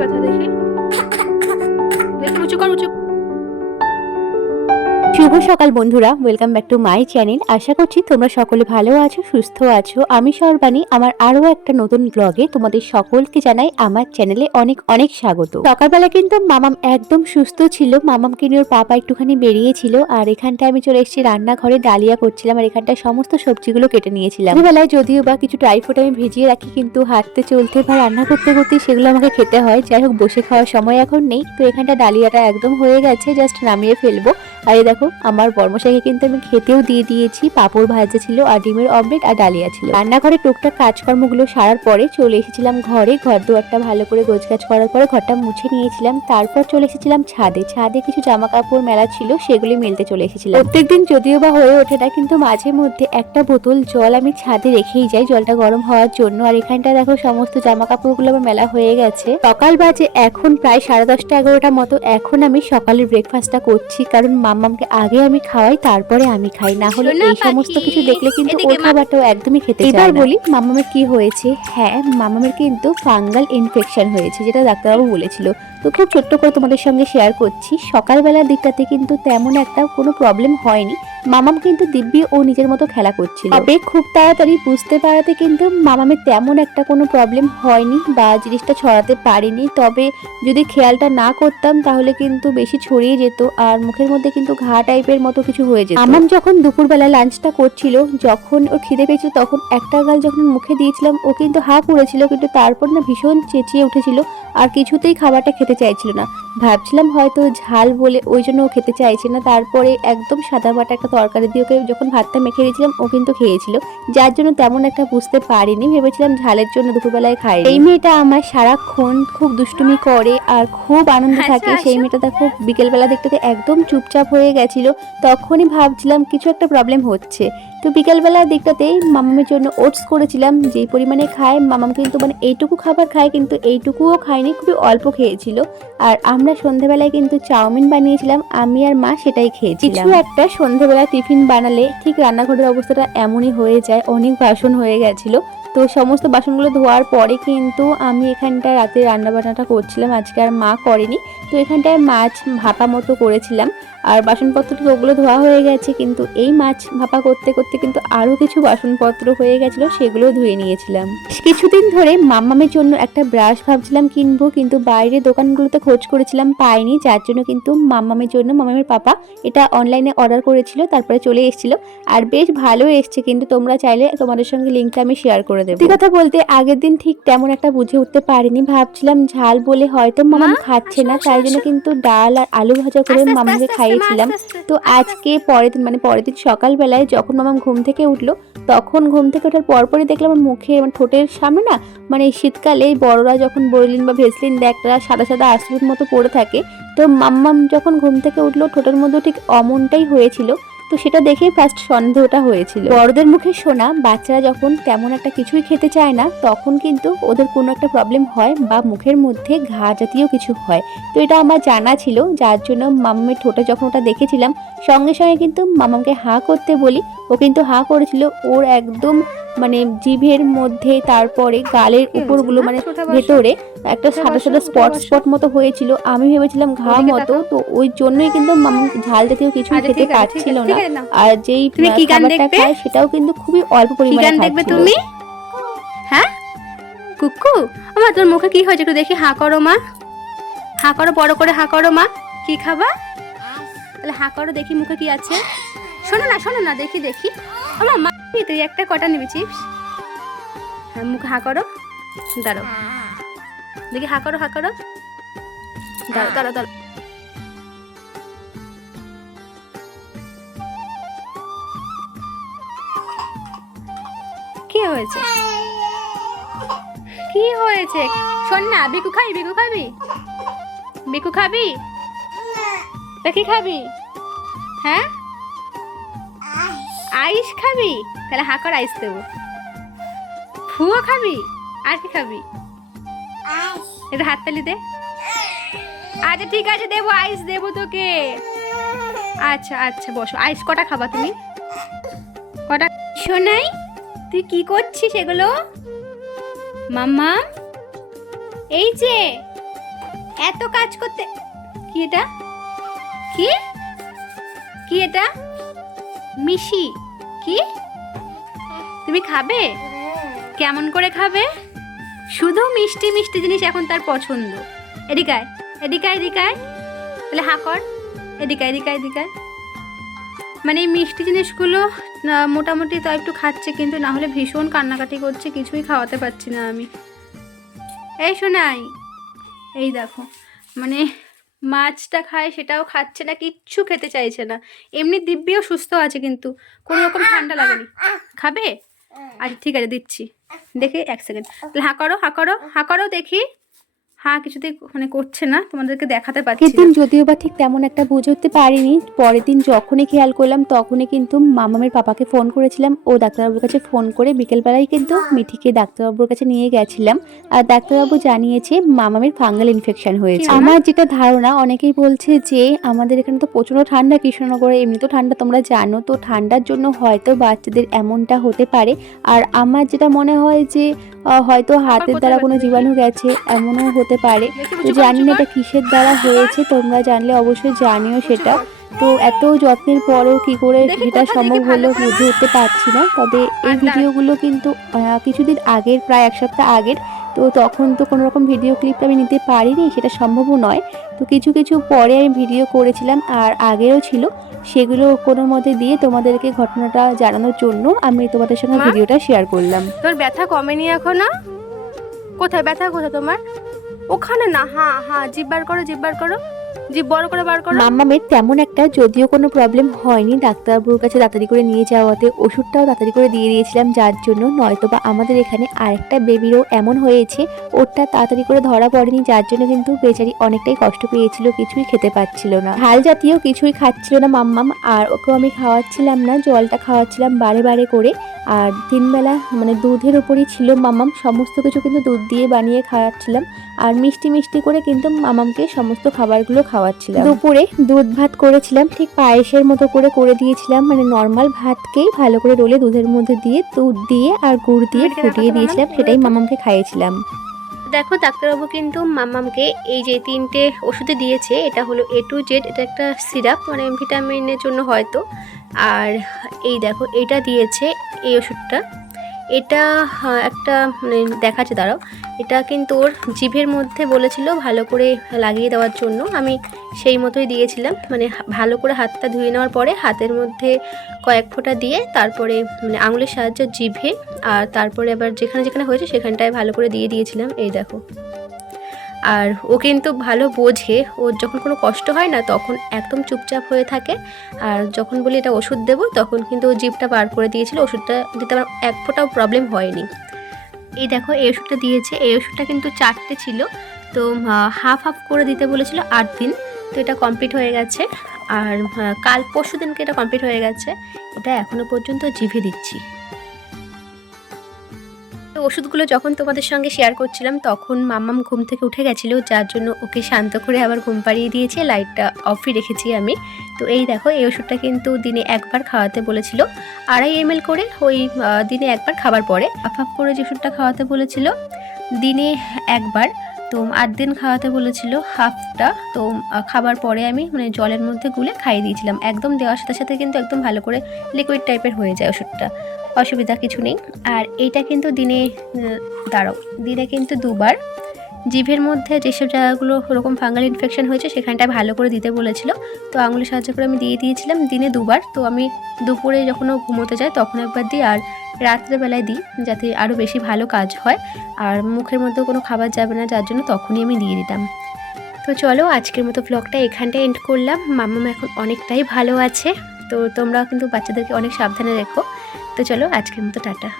ব্যথা দেখি, দেখি উঁচু কর, উঁচু। শুভ সকাল বন্ধুরা, welcome back to my channel. আশা করছি তোমরা সকলে ভালো আছো, সুস্থ আছো। আমি সর্বাণী, আমার আরো একটা নতুন ব্লগে তোমাদের সকলকে জানাই আমার চ্যানেলে অনেক অনেক স্বাগত। সকালবেলা কিন্তু মামাম একদম সুস্থ ছিল, মামামকে নিয়ে ওর পাপা একটুখানি বেরিয়েছিল, আর এখানটায় আমি চলে এসেছি রান্নাঘরে, ডালিয়া করছিলাম, আর এখানটায় সমস্ত সবজিগুলো কেটে নিয়েছিলাম। বেলায় যদিও বা কিছু ড্রাই ফ্রুট আমি ভিজিয়ে রাখি, কিন্তু হাঁটতে চলতে বা রান্না করতে করতে সেগুলো আমাকে খেতে হয়। যাই হোক, বসে খাওয়ার সময় এখন নেই, তো এখানটা ডালিয়াটা একদম হয়ে গেছে, জাস্ট নামিয়ে ফেলবো। আর এই দেখো, আমার বর্মশাইকে কিন্তু আমি খেতেও দিয়ে দিয়েছি। পাঁপড় ভাজা ছিল, আর ডিমের অমলেট, আর ডালিয়া ছিল। রান্নাঘরে টুকটাক কাজকর্মগুলো সারার পরে চলে এসেছিলাম ঘরে। ঘর দুয়ারটা ভালো করে গোছগাছ করার পরে ঘরটা মুছে নিয়েছিলাম। তারপর চলে এসেছিলাম ছাদে। ছাদে কিছু জামা কাপড় মেলা ছিল, সেগুলি মেলতে চলে এসেছিলাম। প্রত্যেকদিন যদিও বা হয়ে ওঠে না, কিন্তু মাঝে মধ্যে একটা বোতল জল আমি ছাদে রেখেই যাই, জলটা গরম হওয়ার জন্য। আর এখানটা দেখো, সমস্ত জামা কাপড়গুলো আমার মেলা হয়ে গেছে। সকাল বাজে এখন প্রায় 10:30 11টা মতো। এখন আমি সকালের ব্রেকফাস্টটা করছি, কারণ মাম্মামকে আগে আমি খাওয়াই, তারপরে আমি খাই। না হলে এই সমস্ত কিছু দেখলে কিন্তু ওর খাবারটাও একদমই খেতে চায় না। এবার বলি মাম্মামের কি হয়েছে। হ্যাঁ, মাম্মামের কিন্তু ফাঙ্গাল ইনফেকশন হয়েছে, যেটা ডাক্তারবাবু বলেছিল। তো খুব ছোট্ট করে তোমাদের সঙ্গে শেয়ার করছি। সকালবেলার দিকটাতে কিন্তু তেমন একটা কোনো প্রবলেম হয়নি। মামাম কিন্তু দিব্যি ও নিজের মতো খেলা করছিল, তবে খুব তাড়াতাড়ি বুঝতে পারাতে কিন্তু মামামের তেমন একটা কোনো প্রবলেম হয়নি বা জিনিসটা ছড়াতে পারিনি। তবে যদি খেয়ালটা না করতাম তাহলে কিন্তু বেশি ছড়িয়ে যেত, আর মুখের মধ্যে কিন্তু ঘা টাইপের মতো কিছু হয়ে যেত। মামাম যখন দুপুরবেলা লাঞ্চটা করছিল, যখন ওর খিদে পেয়েছিল, তখন একটা গাল যখন মুখে দিয়েছিলাম, ও কিন্তু হা করেছিল, কিন্তু তারপর না ভীষণ চেঁচিয়ে উঠেছিল, আর কিছুতেই খাবারটা খেতে চাইছিল না। ভাবছিলাম হয়তো ঝাল বলে ওই জন্য ও খেতে চাইছে না। তারপরে একদম সাদা বাটা একটা তরকারি দিয়ে ওকে যখন ভাতটা মেখে দিয়েছিলাম, ও কিন্তু খেয়েছিল, যার জন্য তেমন একটা বুঝতে পারিনি। ভেবেছিলাম ঝালের জন্য দুপুরবেলায় খাই। এই মেয়েটা আমার সারাক্ষণ খুব দুষ্টুমি করে আর খুব আনন্দ থাকে। সেই মেয়েটা দেখো বিকেলবেলা দেখতে একদম চুপচাপ হয়ে গেছিল, তখনই ভাবছিলাম কিছু একটা প্রবলেম হচ্ছে। তো বিকেলবেলার দিকটাতেই মামামের জন্য ওটস করেছিলাম। যেই পরিমাণে খায় মামাম, কিন্তু মানে এইটুকু খাবার খায়, কিন্তু এইটুকুও খায়নি, খুবই অল্প খেয়েছিল। আর আমরা সন্ধ্যাবেলায় কিন্তু চাউমিন বানিয়েছিলাম, আমি আর মা সেটাই খেয়েছিলাম। কিছু একটা সন্ধ্যাবেলা টিফিন বানালে ঠিক রান্নাঘরের অবস্থাটা এমনই হয়ে যায়। অনেক বাসন হয়ে গেছিল, তো সমস্ত বাসনগুলো ধোয়ার পরে কিন্তু আমি এখানটায় রাতে রান্নাবান্নাটা করছিলাম। আজকে আর মা করেনি, তো এখানটায় মাছ ভাপা মতো করেছিলাম, আর বাসনপত্র তো ওগুলো ধোয়া হয়ে গেছে। কিন্তু এই মাছ ভাপা করতে করতে কিন্তু আরও কিছু বাসনপত্র হয়ে গেছিলো, সেগুলো ধুয়ে নিয়েছিলাম। কিছুদিন ধরে মাম্মামের জন্য একটা ব্রাশ ভাবছিলাম কিনবো, কিন্তু বাইরে দোকানগুলোতে খোঁজ করেছিলাম, পাইনি। যার জন্য কিন্তু মাম্মামের জন্য মাম্মামের পাপা এটা অনলাইনে অর্ডার করেছিল, তারপরে চলে এসেছিল, আর বেশ ভালো এসছে। কিন্তু তোমরা চাইলে তোমাদের সঙ্গে লিঙ্কটা আমি শেয়ার করে দেবো। কথা বলতে আগের দিন ঠিক তেমন একটা বুঝে উঠতে পারিনি, ভাবছিলাম ঝাল বলে হয়তো মামাম খাচ্ছে না, তাই জন্য কিন্তু ডাল আর আলু ভাজা করে মামাকে খাইয়েছিলাম। তো আজকে পরের দিন সকালবেলায় যখন মামাম ঘুম থেকে উঠলো, তখন ঘুম থেকে ওঠার পরপরই দেখলাম আমার মুখে, মানে ঠোঁটের সামনে না, মানে শীতকালে বড়রা যখন বোরলিন বা ভেসলিন দেয়, একটা সাদা সাদা আঁচড়ের মতো পড়ে থাকে, তো মাম্মাম যখন ঘুম থেকে উঠলো ঠোঁটের মধ্যে ঠিক অমনটাই হয়েছিল। তো সেটা দেখেই ফার্স্ট সন্দেহটা হয়েছিল। বড়দের মুখে শোনা বাচ্চারা যখন তেমন একটা কিছুই খেতে চায় না, তখন কিন্তু ওদের কোনো একটা প্রবলেম হয় বা মুখের মধ্যে ঘা জাতীয় কিছু হয়। তো এটা আমার জানা ছিল, যার জন্য মামামের ঠোঁটে যখন ওটা দেখেছিলাম, সঙ্গে সঙ্গে কিন্তু মামামকে হা করতে বলি, ও কিন্তু হা করেছিল। ওর একদম মানে জিভের মধ্যে, তারপরে গালের উপরগুলো, মানে ভেতরে একটা সাদা সাদা স্পট মতো হয়েছিল। আমি ভেবেছিলাম ঘা মতো, তো ওই জন্যই কিন্তু মামা ঝাল জাতীয় কিছু খেতে পারছিল না। আর যেই খাবারটা খায় সেটাও কিন্তু খুবই অল্প পরিমাণে খাচ্ছিল। তুমি হ্যাঁ কুকু, আমার তোর মুখে কি হয়েছে একটু দেখি, হা করো মা, হা করো, বড় করে হা করো মা। কি খাবা? তাহলে হা করো দেখি, মুখে কি আছে। শোনো না, দেখি আমার মা, তুই একটা কটা নিবি চিপস? হ্যাঁ, মুখে হা করো, দাঁড়ো দেখি, হা করো, দাঁড়ো। কি হয়েছে? শোন না, বিকু খাবি? তা কি খাবি? হ্যাঁ, আইস খাবি? তাহলে হা কর, আইস দেবো। ফুও খাবি? আর কি খাবি? এটা হাততালি দে। আচ্ছা ঠিক আছে, দেবো, আইস দেবো তোকে। আচ্ছা বসো। আইস কটা খাবা তুমি? কটা? শোনাই, তুই কি করছিস এগুলো? মাম্মা, এই যে এত কাজ করতে কি এটা কি কি এটা মিশি কি তুমি খাবে কেমন করে খাবে শুধু মিষ্টি মিষ্টি জিনিস এখন তার পছন্দ এদিকায় এদিকায় এদিকায় তাহলে হা কর এদিকায় এদিকায় এদিকায় মানে এই মিষ্টি জিনিসগুলো মোটামুটি তো একটু খাচ্ছে কিন্তু না হলে ভীষণ কান্নাকাটি করছে কিছুই খাওয়াতে পারছি না আমি এই শোনাই এই দেখো মানে মাছটা খায় সেটাও খাচ্ছে না কিচ্ছু খেতে চাইছে না এমনি দিব্যিও সুস্থ আছে কিন্তু কোনো রকম ঠান্ডা লাগেনি খাবে আচ্ছা ঠিক আছে দিচ্ছি দেখি 1 সেকেন্ড তাহলে হা করো দেখি হ্যাঁ কিছুতেই মানে করছে না তোমাদেরকে দেখাতে পারছি আগের দিন যদিও বা ঠিক তেমন একটা বুঝে উঠতে পারিনি পরের দিন যখনই খেয়াল করলাম তখনই কিন্তু মামামের পাপাকে ফোন করেছিলাম ও ডাক্তারবাবুর কাছে ফোন করে বিকেলবেলায় কিন্তু মিঠিকে ডাক্তারবাবুর কাছে নিয়ে গেছিলাম আর ডাক্তারবাবু জানিয়েছে মামামের ফাঙ্গাল ইনফেকশন হয়েছে আমার যেটা ধারণা অনেকেই বলছে যে আমাদের এখানে তো প্রচন্ড ঠান্ডা কৃষ্ণনগরে এমনি তো ঠান্ডা তোমরা জানো তো ঠান্ডার জন্য হয়তো বাচ্চাদের এমনটা হতে পারে আর আমার যেটা মনে হয় যে হয়তো হাতের দ্বারা কোনো জীবাণু গেছে এমনও হতে পারে তো জানি না এটা কিসের দ্বারা হয়েছে তোমরা জানলে অবশ্যই জানিও সেটা তো এত যত্নের পরেও কি করে সেটা সম্ভব হলো বুঝে উঠতে পারছি না তবে এই ভিডিওগুলো কিন্তু কিছুদিন আগের প্রায় 1 সপ্তাহ আগের তো তখন তো কোনো রকম ভিডিও ক্লিপ আমি নিতে পারিনি সেটা সম্ভবও নয় তো কিছু পরে আমি ভিডিও করেছিলাম আর আগেও ছিল সেগুলো কোনো মধ্যে দিয়ে তোমাদেরকে ঘটনাটা জানানোর জন্য আমি তোমাদের সঙ্গে ভিডিওটা শেয়ার করলাম তোর ব্যথা কমেনি এখনো কোথায় ব্যথা কোথায় তোমার ওখানে না হ্যাঁ জিভ বার করো জিভ বড় করে বার করো মাম্মামের তেমন একটা যদিও কোনো প্রবলেম হয়নি ডাক্তারবাবুর কাছে তাড়াতাড়ি করে নিয়ে যাওয়াতে ওষুধটাও তাড়াতাড়ি করে দিয়ে দিয়েছিলাম যার জন্য নয়তো বা আমাদের এখানে আরেকটা বেবিরও এমন হয়েছে ওরটা তাড়াতাড়ি করে ধরা পড়েনি যার জন্য কিন্তু বেচারি অনেকটাই কষ্ট পেয়েছিল কিছুই খেতে পাচ্ছিল না ঝাল জাতীয় কিছুই খাচ্ছিল না মাম্মাম আর ওকেও আমি খাওয়াচ্ছিলাম না জলটা খাওয়াচ্ছিলাম বারে করে আর 3 বেলা মানে দুধের উপরই ছিল মাম্মাম সমস্ত কিছু কিন্তু দুধ দিয়ে বানিয়ে খাওয়াচ্ছিলাম আর মিষ্টি করে কিন্তু মামামকে সমস্ত খাবারগুলো খাওয়াচ্ছিলাম দুপুরে দুধ ভাত করেছিলাম ঠিক পায়েসের মতো করে দিয়েছিলাম মানে নর্মাল ভাতকেই ভালো করে রোলে দুধের মধ্যে দিয়ে দুধ দিয়ে আর গুড় দিয়ে ফুটিয়ে দিয়েছিলাম সেটাই মামামকে খাইয়েছিলাম দেখো ডাক্তারবাবু কিন্তু মামামকে এই যে 3টে ওষুধে দিয়েছে এটা হলো A to Z এটা একটা সিরাপ মানে ভিটামিনের জন্য হয়তো আর এই দেখো এটা দিয়েছে এই ওষুধটা এটা একটা মানে দেখাচ্ছে দাঁড়াও এটা কিন্তু ওর জিভের মধ্যে বলেছিল ভালো করে লাগিয়ে দেওয়ার জন্য আমি সেই মতোই দিয়েছিলাম মানে ভালো করে হাতটা ধুয়ে নেওয়ার পরে হাতের মধ্যে কয়েক ফোঁটা দিয়ে তারপরে মানে আঙুলের সাহায্যে জিভে আর তারপরে আবার যেখানে হয়েছে সেখানটায় ভালো করে দিয়ে দিয়েছিলাম এই দেখো আর ও কিন্তু ভালো বোঝে ওর যখন কোনো কষ্ট হয় না তখন একদম চুপচাপ হয়ে থাকে আর যখন বলি এটা ওষুধ দেবো তখন কিন্তু ও জিভটা বার করে দিয়েছিল ওষুধটা দিতে আমার 1 ফোঁটাও প্রবলেম হয়নি এই দেখো এই ওষুধটা দিয়েছে এই ওষুধটা কিন্তু 4টে ছিল তো হাফ করে দিতে বলেছিল 8 দিন তো এটা কমপ্লিট হয়ে গেছে আর কাল পরশু দিনকে এটা কমপ্লিট হয়ে গেছে এটা এখনও পর্যন্ত জিভে দিচ্ছি ওষুধগুলো যখন তোমাদের সঙ্গে শেয়ার করছিলাম তখন মাম্মাম ঘুম থেকে উঠে গেছিলো যার জন্য ওকে শান্ত করে আবার ঘুম পাড়িয়ে দিয়েছে লাইটটা অফই রেখেছি আমি তো এই দেখো এই ওষুধটা কিন্তু দিনে 1 বার খাওয়াতে বলেছিল 2.5 ml করে ওই দিনে 1 বার খাবার পরে হাফ করে যে ওষুধটা খাওয়াতে বলেছিল দিনে 1 বার তো 8 দিন খাওয়াতে বলেছিল হাফটা তো খাবার পরে আমি মানে জলের মধ্যে গুলে খাইয়ে দিয়েছিলাম একদম দেওয়ার সাথে কিন্তু একদম ভালো করে লিকুইড টাইপের হয়ে যায় ওষুধটা অসুবিধা কিছু নেই আর এইটা কিন্তু দিনে কিন্তু 2 বার জিভের মধ্যে যেসব জায়গাগুলো ওরকম ফাঙ্গাল ইনফেকশন হয়েছে সেখানটায় ভালো করে দিতে বলেছিল তো আঙুলের সাহায্য করে আমি দিয়ে দিয়েছিলাম দিনে 2 বার তো আমি দুপুরে যখন ঘুমোতে যাই তখন একবার দিই আর রাত্রেবেলায় দিই যাতে আরও বেশি ভালো কাজ হয় আর মুখের মধ্যে কোনো খাবার যাবে না যার জন্য তখনই আমি দিয়ে দিতাম তো চলো আজকের মতো ব্লগটা এখানটায় এন্ড করলাম মাম্মাম এখন অনেকটাই ভালো আছে তো তোমরাও কিন্তু বাচ্চাদেরকে অনেক সাবধানে রেখো তো চলো আজকের মতো টাটা।